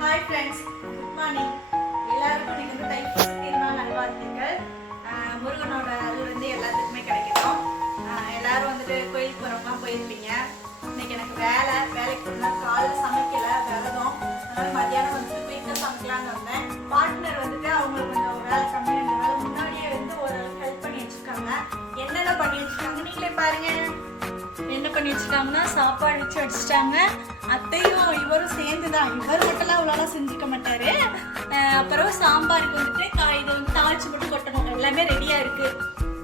Hi friends, good morning. எல்லாருக்கும் நீங்க வந்து தைப்பூச திருநாள் நல்வாழ்த்துக்கள். முருகனோட அருள் வந்து எல்லாத்துக்குமே கிடைக்கட்டும். எல்லாரும் வந்துட்டு கோயிலுக்கு போறவங்க போயிருப்பீங்க. இன்னைக்கு எனக்கு வேலைக்கு போனால் காலைல சமைக்கல விரதம். அதனால மத்தியானம் வந்துட்டு குயிக்காக சமைக்கலான்னு வந்தேன். பார்ட்னர் வந்துட்டு அவங்களுக்கு கொஞ்சம் வேலை கம்மியானதுனால முன்னாடியே வந்து ஒரு ஹெல்ப் பண்ணி வச்சிருக்காங்க. என்னென்ன பண்ணி வச்சிருக்காங்க நீங்களே பாருங்க. என்ன பண்ணி வச்சுட்டாங்கன்னா சாப்பாடு வச்சு வச்சுட்டாங்க. அத்தையும் இவரும் சேர்ந்து தான், இவர் மட்டும்லாம் அவ்வளோலாம் செஞ்சுக்க மாட்டாரு. அப்புறம் சாம்பாருக்கு வந்துட்டு காய் இதை வந்து தாளிச்சு மட்டும் கொட்டணும். எல்லாமே ரெடியாக இருக்கு.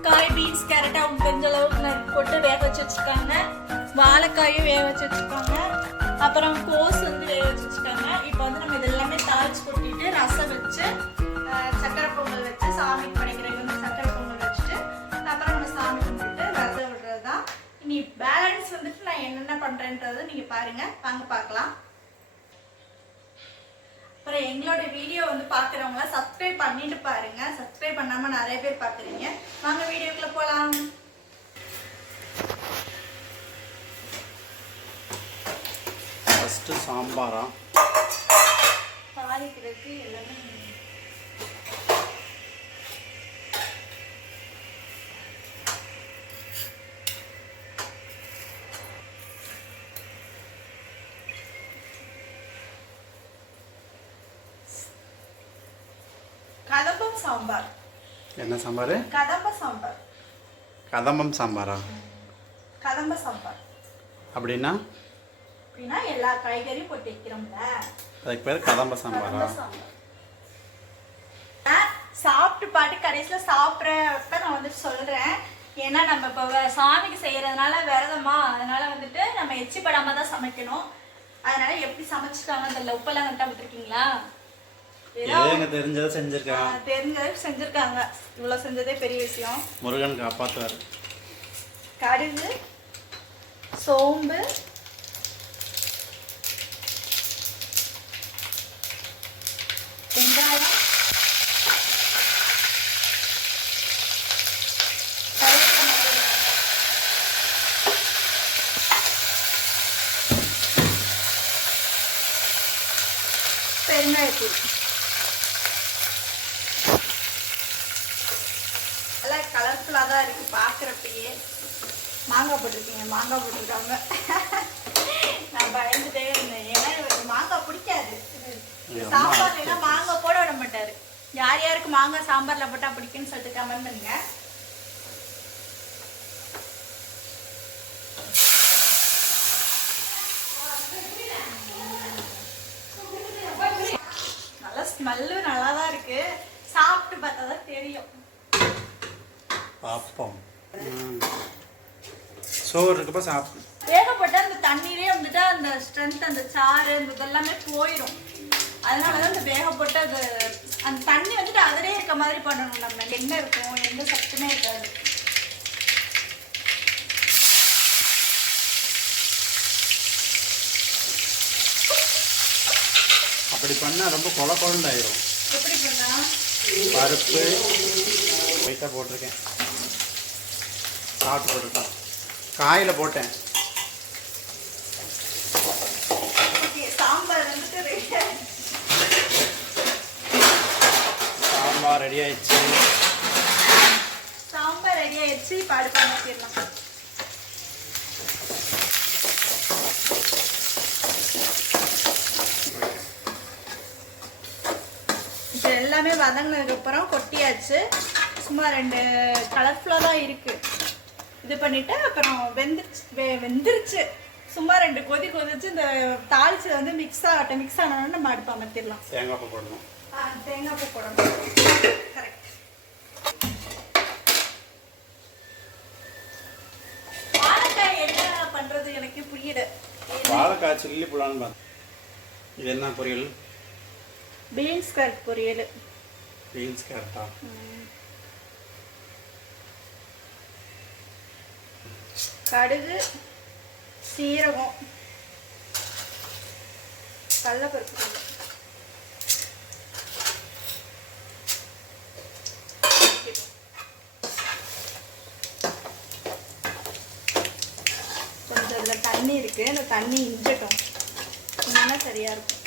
காய் பீன்ஸ் கேரட் அவங்க கொஞ்சம் அளவுக்கு போட்டு வேக வச்சு வச்சுருக்காங்க. வாழைக்காயும் வேக வச்சு வச்சுருக்காங்க. அப்புறம் கோஸ் வந்து வேக வச்சு வச்சுருக்காங்க. இப்போ வந்து நம்ம இதெல்லாமே தாளிச்சு கொட்டிட்டு ரசம் வச்சு சக்கரை பொங்கல் வச்சு சாமிக்கு படைக்கிறதுக்கு வந்து சக்கரை பொங்கல் வச்சுட்டு அப்புறம் நம்ம சாமி கும்பிட்டு ரசம் விடுறது தான். இனி பேலன்ஸ் வந்துட்டு நான் என்னென்ன பண்ணுறேன்றதை நீங்கள் பாருங்கள், வாங்க பார்க்கலாம். அப்புறம் எங்களோட வீடியோ வந்து பார்க்குறவங்கள சப்ஸ்கிரைப் பண்ணிட்டு பாருங்கள். சப்ஸ்கிரைப் பண்ணாமல் நிறைய பேர் பார்க்குறீங்க. வாங்க வீடியோக்குள்ளே போகலாம். ஃபஸ்ட்டு சாம்பாரா தாளிக்கிறதுக்கு எல்லாமே கதம்பம் சாம்பார். என்ன சாம்பார்? கதம்ப சாம்பார். கதம்பம் சாம்பாரா? கதம்ப சாம்பார் அப்படின்னா அப்படின்னா எல்லா காய்கறியும் போட்டு வைக்கிறோம்ல, அதுக்கு பேர் கதம்ப சாம்பாரா? சாப்பிட்டு பாட்டு கடைசியில் சாப்பிட்றப்ப நான் வந்துட்டு சொல்கிறேன். ஏன்னா நம்ம இப்போ சாமிக்கு செய்கிறதுனால விரதமா, அதனால வந்துட்டு நம்ம எச்சிப்படாமல் தான் சமைக்கணும். அதனால எப்படி சமைச்சிருக்காங்க அந்த உப்பெல்லாம் கரெக்டாக விட்டுருக்கீங்களா? தெரிஞ்சதை செஞ்சிருக்காங்க. தெரிஞ்சதை செஞ்சுருக்காங்க. இவ்வளோ செஞ்சதே பெரிய விஷயம். முருகன் காப்பாற்றுவார். கடுகு, சோம்பு, வெங்காயம், பெருங்காயத்தூள். நல்லா கலர்ஃபுல்லாக தான் இருக்குது பார்க்குறப்பயே. மாங்காய் போட்டிருக்கீங்க, மாங்காய் போட்டிருக்காங்க. நான் பயந்துட்டே இருந்தேன். ஏன்னா இவருக்கு மாங்காய் பிடிக்காது. சாம்பார்ல மாங்காய் போட விட மாட்டாரு. யார் யாருக்கு மாங்காய் சாம்பார்ல போட்டா பிடிக்குன்னு சொல்லிட்டு கமெண்ட் பண்ணுங்க. நல்லா ஸ்மெல்லு நல்லா தான் இருக்கு. சாப்பிட்டு பார்த்தா தான் தெரியும். பாப்பம் சோறு இருக்கப்ப சாப்பிடும். வேகப்பட்ட அந்த தண்ணீரே வந்துட்டு அந்த ஸ்ட்ரென்த், அந்த சாறு, அந்த இதெல்லாமே போயிடும். அதனாலதான் அந்த வேகப்பட்ட அந்த தண்ணி வந்துட்டு அதிலே இருக்க மாதிரி பண்ணணும். நம்ம என்ன இருக்கும், எந்த சத்துமே இருக்காது. அப்படி பண்ணால் ரொம்ப கொல கொழந்தாயிரும். எப்படி பண்ணா? பருப்பு வைட்டா போட்டிருக்கேன். சாப்பிட்டு போட்டுருக்கா. காயில் போட்டேன். சாம்பார் வந்துட்டு சாம்பார் ரெடி ஆயிடுச்சு. சாம்பார் ரெடி ஆயிடுச்சு. இப்போ அடுப்பு மாற்றிடலாம். இப்போ எல்லாமே வதங்கினதுக்கப்புறம் கொட்டியாச்சு. சும்மா 2 கலர்ஃபுல்லாக தான் இருக்குது. இது பண்ணிவிட்டு அப்புறம் வெந்துருச்சு. சும்மா 2 கொதி கொதிச்சு இந்த தாளிச்சு வந்து மிக்ஸ் ஆனோன்னு நம்ம அடுப்பு அமர்த்திடலாம். தேங்காய் பூ போடணும். தேங்காய் பூ போடணும். கரெக்ட். வாழைக்காய் என்ன பண்ணுறது எனக்கு புரியல. வாழைக்காய் சில்லி புலான்னு பார்த்தேன். இது என்ன பொரியல்? பீன்ஸ் கேரட் பொரியல். பீன்ஸ் கேரட்டா? கடுகு, சீரகம், கடலைப்பருப்பு, கொஞ்சம் இதில் தண்ணி இருக்குது. அந்த தண்ணி இஞ்சட்டும், இன்னும் சரியாக இருக்கும்.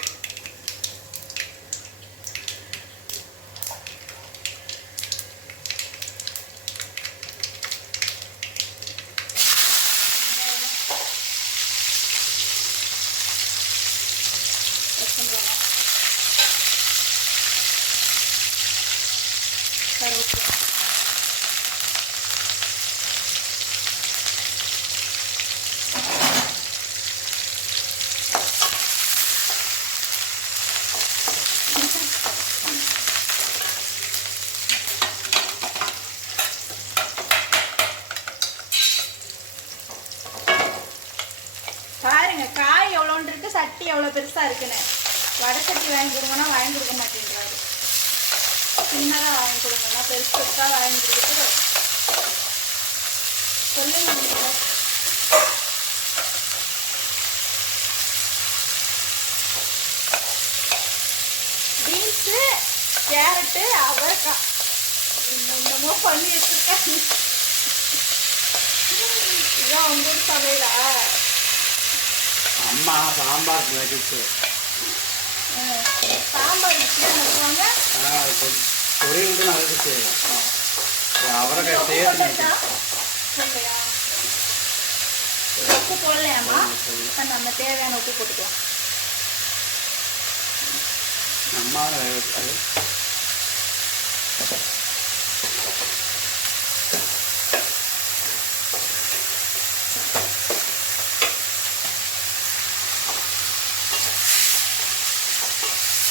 சட்டி எவ்வளோ பெருசாக இருக்குன்னு. வடை சட்டி வாங்கி கொடுங்கன்னா வாங்கி கொடுக்க மாட்டேன்றாரு. சின்னதாக வாங்கி கொடுங்கன்னா பெருசு பெருசாக வாங்கி கொடுத்துட்டு சொல்லுங்க. பீன்ஸு, கேரட்டு, அவரைக்காய் என்னமோ பண்ணி வச்சுருக்கேன். இதான் உங்களுக்கு சமையலா? அம்மா சாம்பார் வச்சுச்சு. சாம்பார் வச்சுருவாங்க. பொரியல் தான் அரைச்சிச்சு. அவரைக்காய் சேர்த்து இல்லையா? உப்பு போடலையாம்மா? நம்ம தேவையான உப்பு போட்டுக்கலாம். அம்மா வேக வச்சாரு.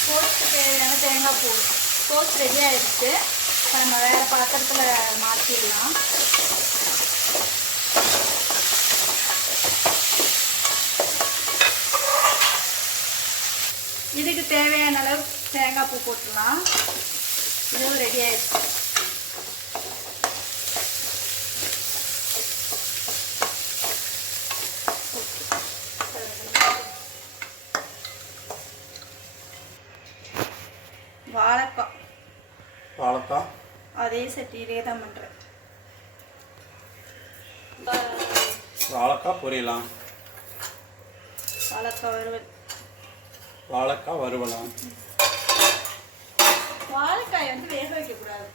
டோஸ்ட்டு தேவையான தேங்காய் பூ. டோஸ்ட் ரெடி ஆகிடுச்சு. இப்போ நம்ம வேறு பாத்திரத்தில் மாற்றிடலாம். இதுக்கு தேவையான அளவு தேங்காய் பூ போட்டுடலாம். இதுவும் ரெடி ஆகிடுச்சு. வாழைக்காய் அதே சட்டியிலே தான் பண்ணுறேன். வாழைக்காய் பொரியலாம். வாழைக்காய் வறுவல். வாழைக்காய் வறுவலாம். வாழைக்காய் வந்து வேக வைக்கக்கூடாது.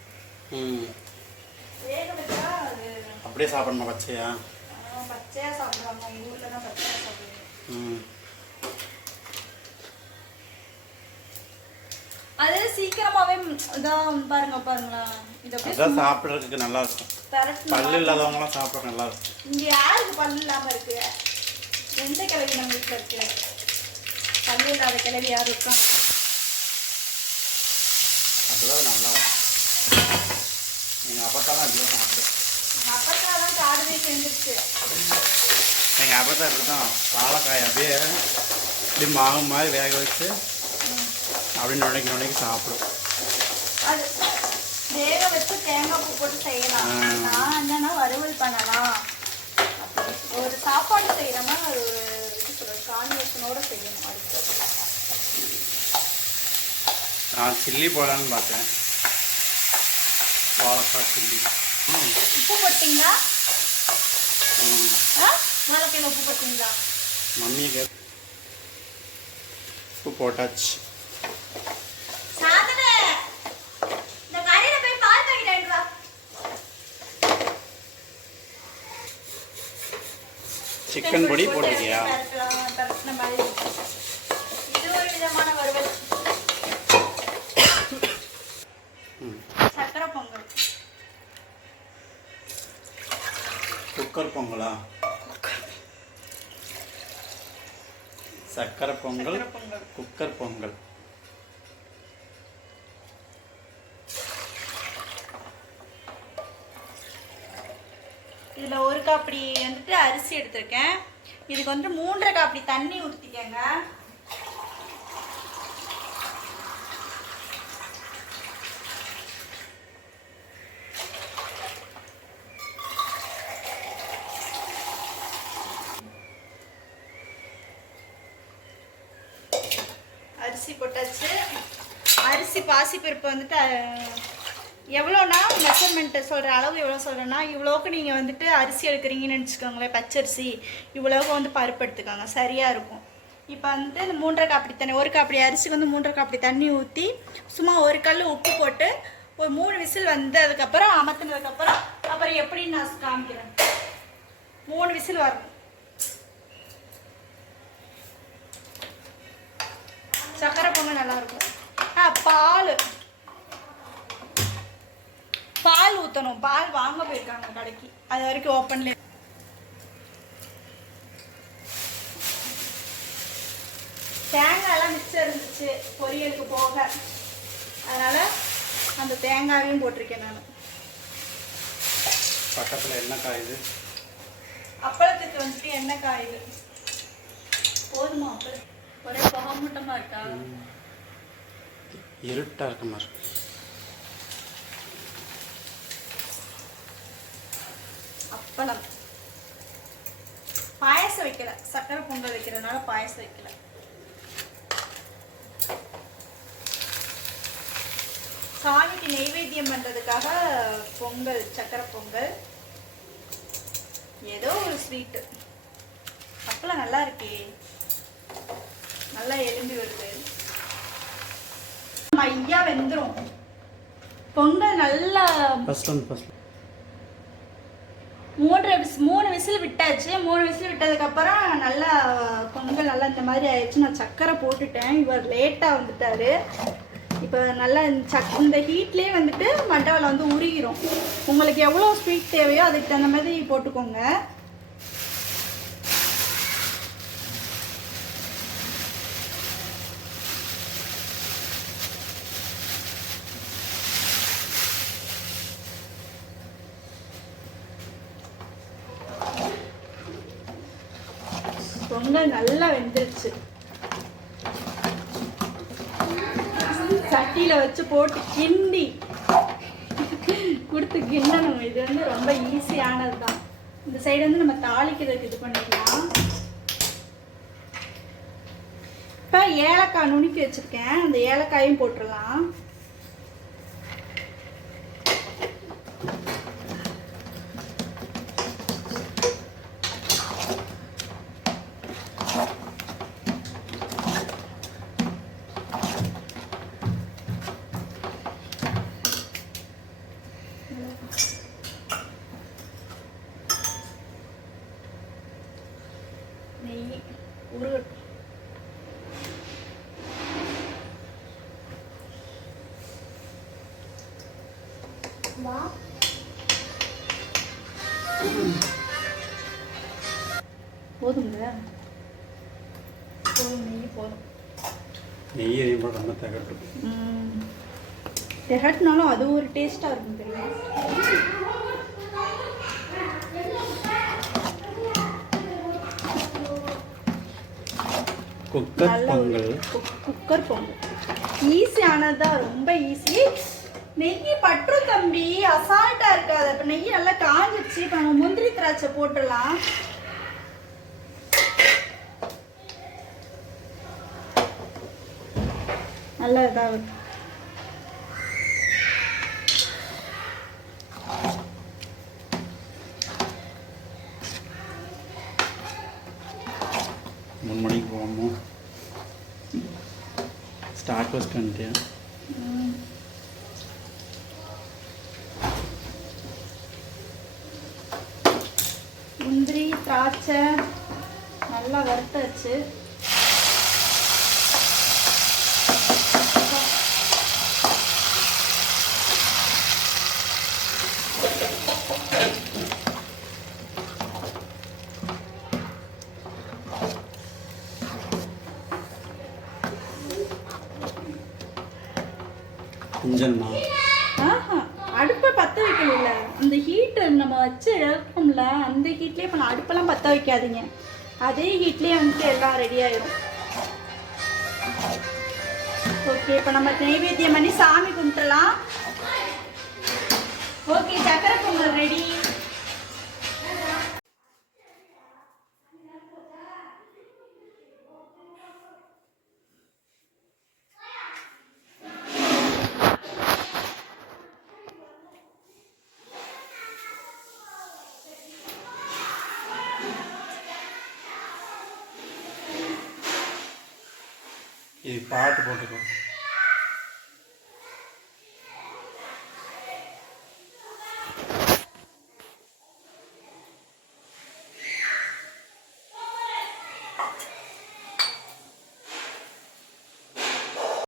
வேக வச்சா அது அப்படியே சாப்பிடணும். பச்சையா? பச்சையாக சாப்பிடுவாங்க. உங்கள் ஊரில் தான் பச்சையாக சாப்பிடுவாங்க. அது சீக்கிரமாவே இதான் பாருங்களா. இதான் சாப்பிட்றதுக்கு நல்லா இருக்கும். பல்லு இல்லாதவங்களாம் சாப்பிட நல்லா இருக்கும். இங்கே யாருக்கு பல்லு இல்லாமல் இருக்கு? எந்த கிழவி நம்ம வீட்டில் இருக்கு? பல்லு இல்லாத கிழவி யாரும் இருக்கா? அதுதான் நல்லா இருக்கும். எங்கள் அப்பத்தான் அப்படியே சாப்பிடு. அப்பத்தான் தான் காடுவே சேர்ந்துருச்சு. எங்கள் அப்பத்தான் இப்படி தான் வாழைக்காய் அப்படியே இப்படி மாவு மாதிரி வேக வச்சு அப்படின்னு நுழைக்கி சாப்பிடும். அது வேக வச்சு தேங்காய் பூ போட்டு செய்யலாம். நான் என்னன்னா வறுவல் பண்ணலாம். ஒரு சாப்பாடு செய்யறோம்னா அது ஒரு காம்பினேஷனோட செய்யணும். அடுத்து நான் சில்லி போடலான்னு பார்த்தேன். வாழைக்காய் சில்லி. உப்பு போட்டிங்களா? வாழைக்காயில் உப்பு போட்டிங்களா? மம்மியை உப்பு போட்டாச்சு. சிக்கன் பொடி போட்டிருக்கியா? இது ஒரு விதமான வறுவல். சக்கரை பொங்கல். குக்கர் பொங்கலா? சக்கரை பொங்கல், குக்கர் பொங்கல். இதில் ஒரு காப்படி வந்துட்டு அரிசி எடுத்திருக்கேன். இதுக்கு வந்து 3.5 காப்படி தண்ணி ஊற்றிக்கங்க. அரிசி போட்டாச்சு. அரிசி பாசிப்பருப்பு வந்துட்டு எவ்வளோனா மெஷர்மெண்ட்டு சொல்கிற அளவு எவ்வளோ சொல்கிறேன்னா, இவ்வளோக்கு நீங்கள் வந்துட்டு அரிசி எடுக்கிறீங்கன்னு நினச்சிக்கோங்களேன். பச்சரிசி இவ்வளோக்கு வந்து பருப்பு எடுத்துக்கோங்க, சரியாக இருக்கும். இப்போ வந்துட்டு இந்த 3.5 காப்படி தண்ணி, ஒரு காப்படி அரிசிக்கு வந்து 3.5 காப்படி தண்ணி ஊற்றி சும்மா ஒரு கல் உப்பு போட்டு ஒரு 3 விசில் வந்ததுக்கப்புறம் அமர்த்தினதுக்கப்புறம் அப்புறம் எப்படின்னு நான் காமிக்கிறேன். 3 விசில் வரணும். சக்கரை பொங்கல் நல்லாயிருக்கும். பால் ஊற்றணும். பால் வாங்க போயிருக்காங்க கடைக்கு, அது வரைக்கும் ஓப்பன்ல. தேங்காயெல்லாம் மிச்சம் இருந்துச்சு பொரியலுக்கு போக, அதனால அந்த தேங்காயையும் போட்டிருக்கேன் நான். பக்கத்தில் என்ன காயுது? அப்பளத்துக்கு வந்துட்டு எண்ணெய் காயுது. போதுமா? அப்பளம் ஒரே புகமூட்டமா இருக்கா? இருட்டா இருக்க மாதிரி. அப்பளம். பாயசம் வைக்கல, சக்கரை பொங்கல் வைக்கிறதுனால பாயசம் வைக்கல. சாமிக்கு நெய்வேத்தியம் பண்றதுக்காக பொங்கல், சக்கரை பொங்கல், ஏதோ ஒரு ஸ்வீட்டு. அப்பளம் நல்லா இருக்கே, நல்லா எலும்பி வருது. ஐயா வெந்துரும். பொங்கல் நல்லா 3 விசில் விட்டாச்சு. 3 விசில் விட்டதுக்கப்புறம் நல்லா பொங்கல் நல்லா இந்த மாதிரி ஆயிடுச்சு. நான் சக்கரை போட்டுட்டேன். இவர் லேட்டாக வந்துட்டாரு. இப்போ நல்லா இந்த ஹீட்லேயே வந்துட்டு மண்டவலை வந்து உருகிரும். உங்களுக்கு எவ்வளோ ஸ்வீட் தேவையோ அதுக்கு தகுந்த மாதிரி போட்டுக்கோங்க. பொங்கல் நல்லா வெந்துருச்சு. சட்டியில வச்சு போட்டு கிண்டி கொடுத்து கிண்டணும். இது வந்து ரொம்ப ஈஸியானது தான். இந்த சைடு வந்து நம்ம தாளிக்கிறதுக்கு இது பண்ணிக்கலாம். இப்போ ஏலக்காய் நுணுக்கி வச்சிருக்கேன், அந்த ஏலக்காயும் போட்டுடலாம். நெய் உருகட்டும். போதுங்க, போதும், நெய் போதும். நெய் ரொம்ப திகட்டும். திகட்டினாலும் அது ஒரு டேஸ்டாக இருக்கும் தெரியுமா? குக்கர் பொங்கல். குக்கர் பொங்கல் ஈஸியானதா, ரொம்ப ஈஸி. நெய் பற்றும் தம்பி, அசால்ட்டா இருக்காது. இப்போ நெய் நல்லா காஞ்சிச்சு. இப்போ நம்ம முந்திரி திராட்சை போட்டுடலாம். நல்லா இதாக மணிக்கு போகணும். ஸ்டார்ட் வச்சுட்டு முந்திரி திராட்சை நல்லா வறுத்தாச்சு. அடுப்பை பற்ற வைக்கணும்ல, அந்த ஹீட்டு நம்ம வச்சு இழப்போம்ல, அந்த ஹீட்லேயே இப்போ நான் அடுப்பெல்லாம் பற்ற வைக்காதீங்க. அதே ஹீட்லேயே வந்துட்டு எல்லாம் ரெடி ஆயிடும். ஓகே, இப்போ நம்ம நைவேத்தியம் பண்ணி சாமி கும்பிட்டுலாம். ஓகே, சக்கரை பொங்கல் ரெடி. இது பாட்டு போட்டுக்கோ.